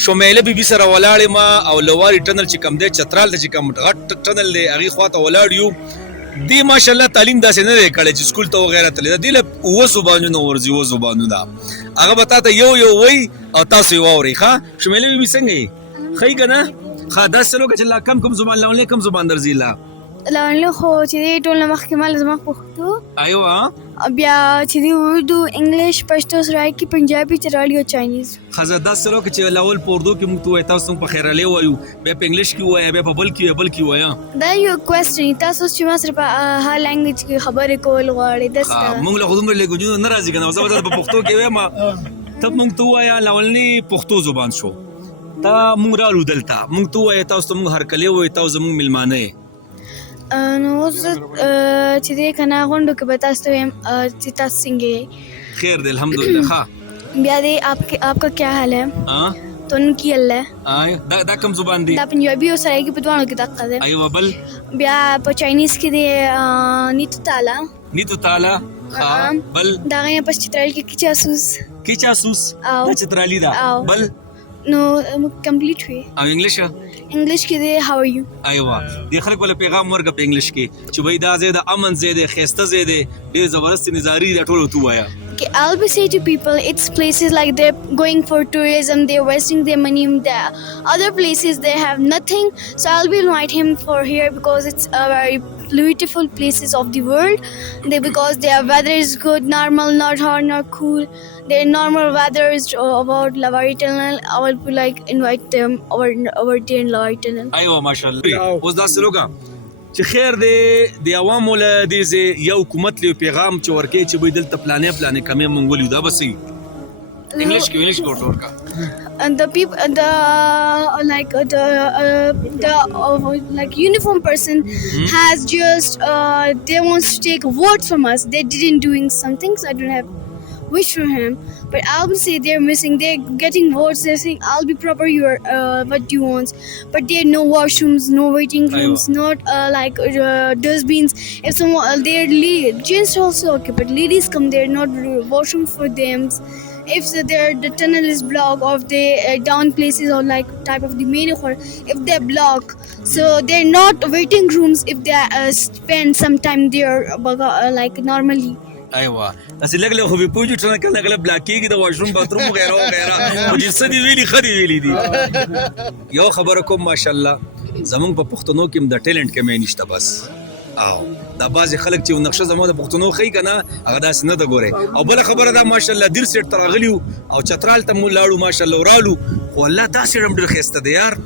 شمیله بیبي سره ولاړې ما او لواري ټنل چې کم دی چترال ته چې کم غټ ټنل دی هغې خواته ولاړ یو دی ماشاءالله تعلیم داسې نه دی کړی چې سکول ته وغیره تللی ده دې له اووه زبانونه ورځي اووه زبانونه هغه به تا ته یو یو وایي او تاسو یې واورئ ښه شمیله بیبي څنګه یې ښه که نه ښه داسې څه وکړه چې لا کم زبان لاونلی کم زبان درځي لا لاونلی خو چې دی ټول نه مخکې ما زما پښتو ایوه بیا چې دی اردو انګلیش پښتو سرایکي پنجابي چرالی او چاینیز ښځه داسې څه وکړه چې لاول په اردو کې موږ ته ووایي تاسو موږ په خیرالی وایو بیا په انګلیش کې ووایه بیا په بل کې بل کې ووایه دا یو کوېسچن تاسو چې ما سره په هر لینګویج کې خبرې کول غواړئ داسې موږ له خو دومره لینګویجونه نه راځي که نه زه به درته په پښتو کې وایم ته موږ ته ووایه لاولنی پښتو زبان شو تا موږ رالو دلته موږ ته ووایه تاسو ته موږ هرکلی ووایو تاسو زموږ میلمانه یې نو اوس چې دی که نه غونډو کې به تاسو ته وایم چې تاسو څنګه یې خیر دی الحمدلله ښه بیا دی آپ کا کیا حال ہے تو ان کی اللہ دا کم زبان دی دا پنجابی او سرایکي په دواړو کې دقه دی ایوه بل بیا په چاینیز کې دی نیتو تالا نیتو تالا بل دا غي په چترال کې کیچاسوس دا چترالی دا بل نو کمپلیټ وی او انګلیش کې دی هاو یو ایوه د خلک ول پیغام ورګه په انګلیش کې چې وای دا زید امن زید خسته زید ډیر زبردست نظاری دا ټول تو وایا Okay, I'll be saying to people, it's places like they're going for tourism, they're wasting their money in the other places, they have nothing. So I'll be invite him for here because it's a very beautiful places of the world. Because their weather is good, normal, not hot, not cool. Their normal weather is about Lavari Tunnel. I will be like invite them over there in Lavari Tunnel. Aywa, mashallah. اوس دا سلوګه چې خیر دی د عوامو له دې ځای یو حکومت له پیغام چې ورکوي چې دوی دلته پلانې کمې موږ ولیو دا به څه وي انګلیش کې ورته ورکړه and the people the uniform person has just they wants to take votes from us. They didn't doing some things. I don't have wish for him, but I'll say they're missing. They're getting votes. They're saying I'll be proper your what you want, but there are no washrooms, no waiting rooms, not dustbins. If someone they're gents also okay, but ladies come there, not washroom for them. If the tunnel is blocked, or if they down places or like type of the main or if they're blocked, so they're not waiting rooms if they spend some time there like normally. ایوه داسې لږ لږ خو به پوه چې کله کله بلاک کېږي د واشروم باتروم وغیره وغیره خو چې څه دي ویلي ښه دي ویلي دي یو خبره کوم ماشاءالله زمونږ په پښتنو کې هم د ټیلنټ کمی نشته بس او دا بعضې خلک چې نقشه زما د پښتنو ښیي که نه هغه داسې نه ده ګورئ او بله خبره ده ماشاءالله دیر سیټ ته راغلي او چترال ته مو لاړو ماشاءالله ورالو خو الله داسې ډېر ښایسته دی یار